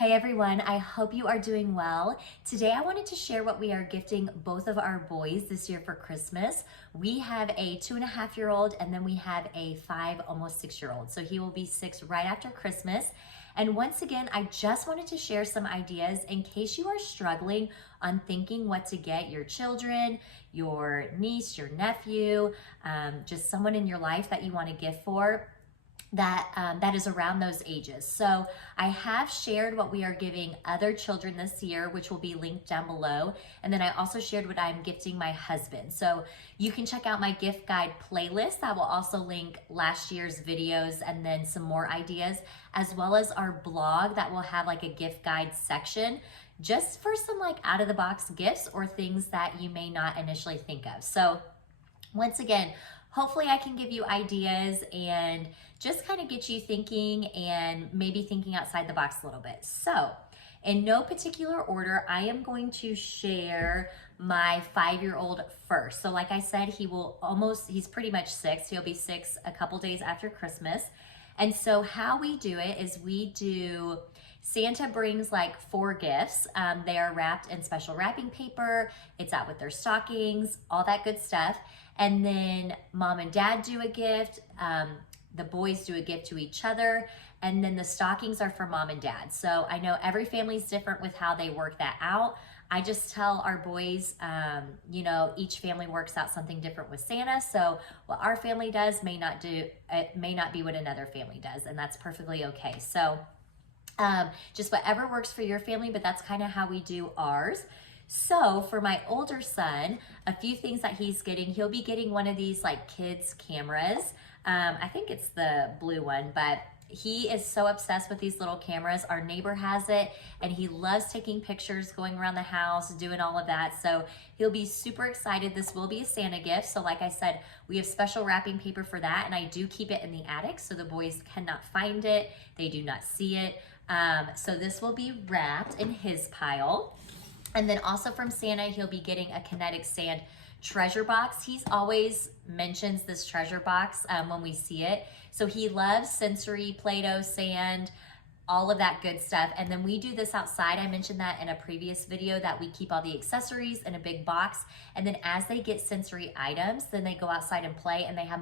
Hey everyone, I hope you are doing well. Today I wanted to share what we are gifting both of our boys this year for Christmas. We have a 2.5-year-old and then we have a 5, almost 6-year-old. So he will be 6 right after Christmas. And once again, I just wanted to share some ideas in case you are struggling on thinking what to get your children, your niece, your nephew, just someone in your life that you want to gift for that is around those ages. So I have shared what we are giving other children this year, which will be linked down below. And then I also shared what I'm gifting my husband. So you can check out my gift guide playlist that will also link last year's videos and then some more ideas, as well as our blog that will have like a gift guide section just for some like out of the box gifts or things that you may not initially think of. So once again, hopefully I can give you ideas and just kind of get you thinking and maybe thinking outside the box a little bit. So in no particular order, I am going to share my 5-year-old first. So like I said, he's pretty much 6. He'll be 6 a couple days after Christmas. And so how we do it is Santa brings like 4 gifts. They are wrapped in special wrapping paper. It's out with their stockings, all that good stuff. And then mom and dad do a gift. The boys do a gift to each other. And then the stockings are for mom and dad. So I know every family's different with how they work that out. I just tell our boys, each family works out something different with Santa. So what our family does may not be what another family does, and that's perfectly okay. So just whatever works for your family, but that's kind of how we do ours. So for my older son, a few things that he'll be getting one of these like kids cameras. I think it's the blue one, but he is so obsessed with these little cameras. Our neighbor has it and he loves taking pictures, going around the house, doing all of that. So he'll be super excited. This will be a Santa gift. So like I said, we have special wrapping paper for that, and I do keep it in the attic so the boys cannot find it. They do not see it. So this will be wrapped in his pile. And then also from Santa, he'll be getting a kinetic sand treasure box. He's always mentions this treasure box when we see it. So he loves sensory, Play-Doh, sand, all of that good stuff. And then we do this outside. I mentioned that in a previous video that we keep all the accessories in a big box. And then as they get sensory items, then they go outside and play and they have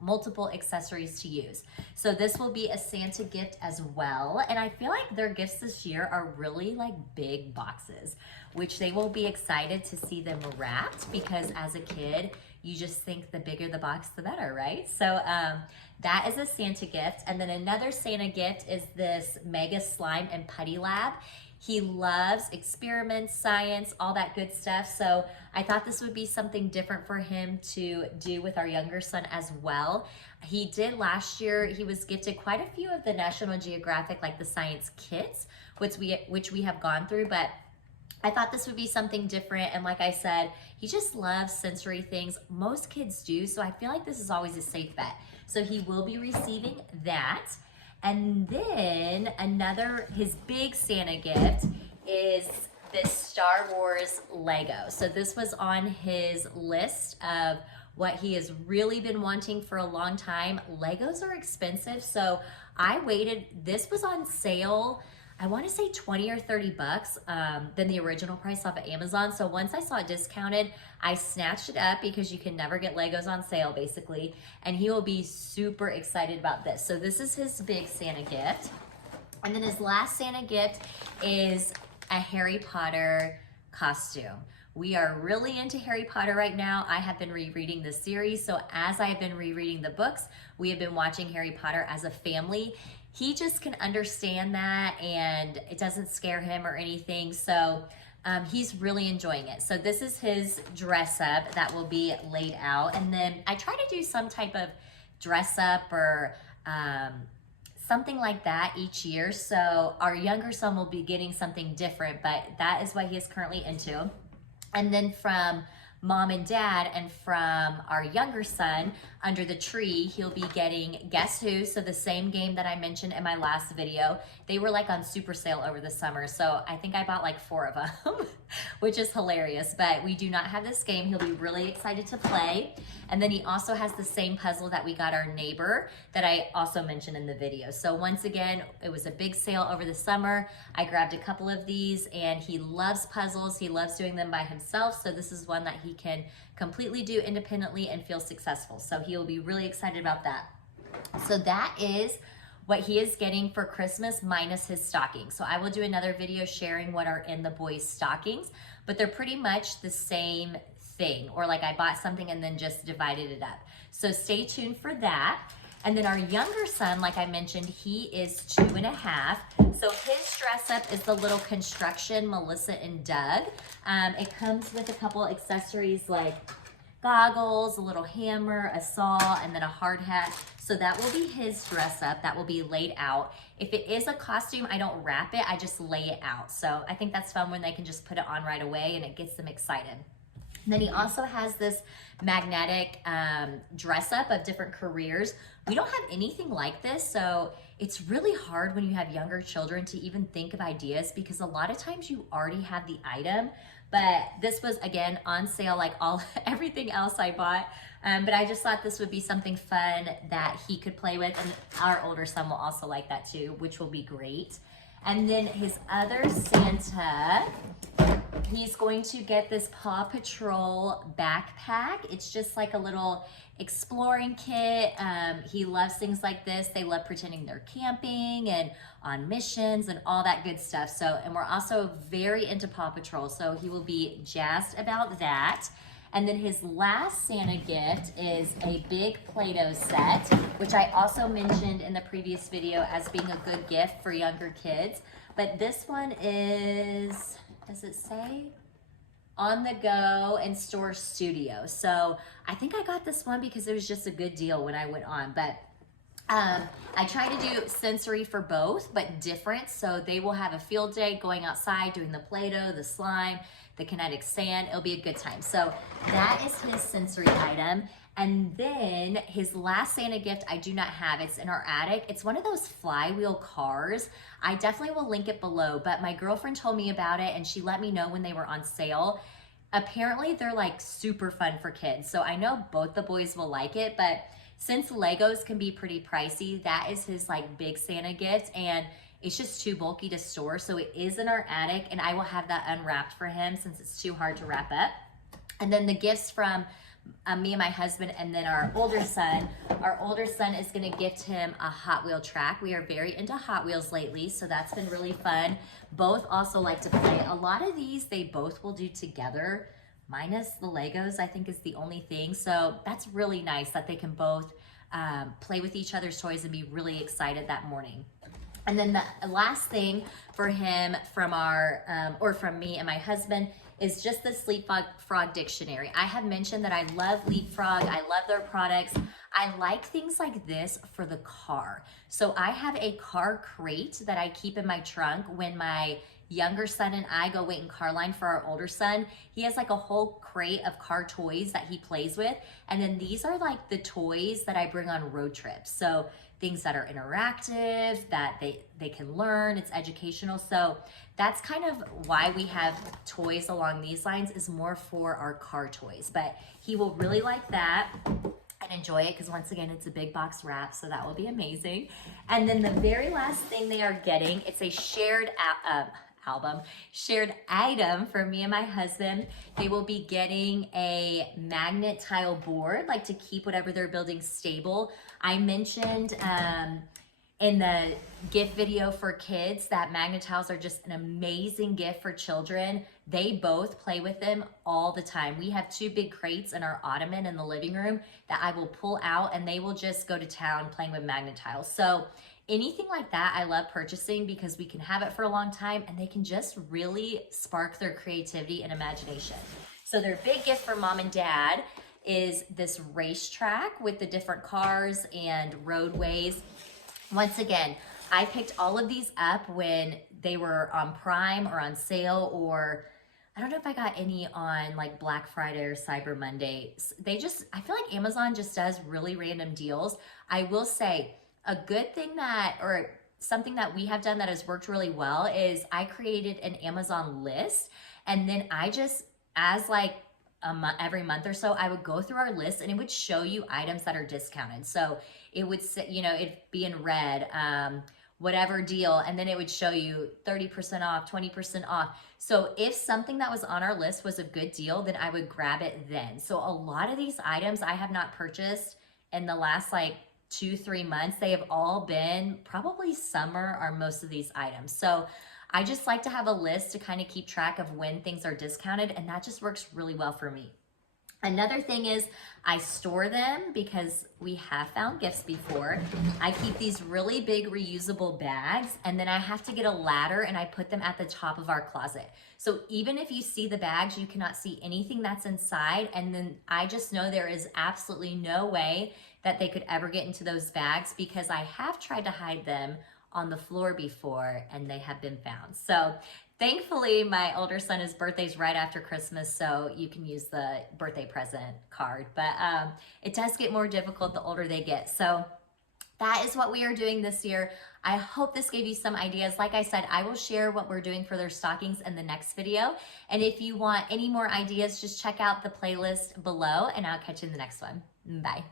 multiple accessories to use. So this will be a Santa gift as well. And I feel like their gifts this year are really like big boxes, which they will be excited to see them wrapped, because as a kid, you just think the bigger the box, the better, right? So that is a Santa gift. And then another Santa gift is this Mega Slime and Putty Lab. He loves experiments, science, all that good stuff. So I thought this would be something different for him to do with our younger son as well. He did last year, he was gifted quite a few of the National Geographic, like the science kits, which we have gone through, but I thought this would be something different. And like I said, he just loves sensory things. Most kids do. So I feel like this is always a safe bet. So he will be receiving that. And then his big Santa gift is this Star Wars Lego. So this was on his list of what he has really been wanting for a long time. Legos are expensive. So I waited. This was on sale, I want to say 20 or 30 bucks than the original price off of Amazon. So once I saw it discounted, I snatched it up because you can never get Legos on sale basically. And he will be super excited about this. So this is his big Santa gift. And then his last Santa gift is a Harry Potter costume. We are really into Harry Potter right now. I have been rereading the series. So as I have been rereading the books, we have been watching Harry Potter as a family. He just can understand that and it doesn't scare him or anything. So he's really enjoying it. So this is his dress up that will be laid out. And then I try to do some type of dress up or something like that each year. So our younger son will be getting something different, but that is what he is currently into. And then from mom and dad, and from our younger son, under the tree, he'll be getting Guess Who. So the same game that I mentioned in my last video, they were like on super sale over the summer. So I think I bought like 4 of them, which is hilarious, but we do not have this game. He'll be really excited to play. And then he also has the same puzzle that we got our neighbor that I also mentioned in the video. So once again, it was a big sale over the summer. I grabbed a couple of these, and he loves puzzles. He loves doing them by himself. So this is one that he can completely do independently and feel successful. So he will be really excited about that. So that is what he is getting for Christmas minus his stocking. So I will do another video sharing what are in the boys' stockings, but they're pretty much the same thing, or like I bought something and then just divided it up. So stay tuned for that. And then our younger son, like I mentioned, he is 2.5. So his dress up is the little construction Melissa and Doug. It comes with a couple accessories like goggles, a little hammer, a saw, and then a hard hat. So that will be his dress up. That will be laid out. If it is a costume, I don't wrap it, I just lay it out. So I think that's fun when they can just put it on right away and it gets them excited. And then he also has this magnetic dress up of different careers. We don't have anything like this, so it's really hard when you have younger children to even think of ideas, because a lot of times you already have the item. But this was, again, on sale like everything else I bought. But I just thought this would be something fun that he could play with, and our older son will also like that too, which will be great. And then his other Santa, he's going to get this Paw Patrol backpack. It's just like a little exploring kit. He loves things like this. They love pretending they're camping and on missions and all that good stuff. So, and we're also very into Paw Patrol, so he will be jazzed about that. And then his last Santa gift is a big Play-Doh set, which I also mentioned in the previous video as being a good gift for younger kids. But this one is, does it say? On the Go and Store Studio. So I think I got this one because it was just a good deal when I went on. But I try to do sensory for both, but different. So they will have a field day going outside, doing the Play-Doh, the slime, the kinetic sand. It'll be a good time. So that is his sensory item. And then his last Santa gift I do not have. It's in our attic. It's one of those flywheel cars. I definitely will link it below, but my girlfriend told me about it and she let me know when they were on sale. Apparently they're like super fun for kids. So I know both the boys will like it, but since Legos can be pretty pricey, that is his like big Santa gift, and it's just too bulky to store. So it is in our attic, and I will have that unwrapped for him since it's too hard to wrap up. And then the gifts from me and my husband, and then our older son. Our older son is gonna gift him a Hot Wheel track. We are very into Hot Wheels lately, so that's been really fun. Both also like to play. A lot of these they both will do together, minus the Legos, I think is the only thing. So that's really nice that they can both play with each other's toys and be really excited that morning. And then the last thing for him from our, or from me and my husband, is just this Leapfrog dictionary. I have mentioned that I love Leapfrog. I love their products. I like things like this for the car. So I have a car crate that I keep in my trunk when my younger son and I go wait in car line for our older son. He has like a whole crate of car toys that he plays with. And then these are like the toys that I bring on road trips. So things that are interactive, that they can learn, it's educational. So that's kind of why we have toys along these lines, is more for our car toys. But he will really like that and enjoy it because once again, it's a big box wrap, so that will be amazing. And then the very last thing they are getting, it's a shared shared item for me and my husband. They will be getting a magnet tile board, like to keep whatever they're building stable. I mentioned in the gift video for kids that magnet tiles are just an amazing gift for children. They both play with them all the time. We have 2 big crates in our ottoman in the living room that I will pull out, and they will just go to town playing with magnet tiles. So anything like that I love purchasing because we can have it for a long time and they can just really spark their creativity and imagination. So their big gift for mom and dad is this racetrack with the different cars and roadways. Once again, I picked all of these up when they were on Prime or on sale, or I don't know if I got any on like Black Friday or Cyber Monday. I feel like Amazon just does really random deals. I will say a good thing or something that we have done that has worked really well is I created an Amazon list, and then I just, as like every month or so, I would go through our list and it would show you items that are discounted. So it would say, it'd be in red, whatever deal, and then it would show you 30% off, 20% off. So if something that was on our list was a good deal, then I would grab it then. So a lot of these items I have not purchased in the last like 2-3 months. They have all been probably summer are most of these items. So I just like to have a list to kind of keep track of when things are discounted, and that just works really well for me. Another thing is I store them because we have found gifts before. I keep these really big reusable bags, and then I have to get a ladder and I put them at the top of our closet. So even if you see the bags, you cannot see anything that's inside. And then I just know there is absolutely no way that they could ever get into those bags, because I have tried to hide them on the floor before and they have been found. So thankfully, my older son, his birthday's right after Christmas, so you can use the birthday present card. But it does get more difficult the older they get. So that is what we are doing this year. I hope this gave you some ideas. Like I said, I will share what we're doing for their stockings in the next video. And if you want any more ideas, just check out the playlist below, and I'll catch you in the next one. Bye.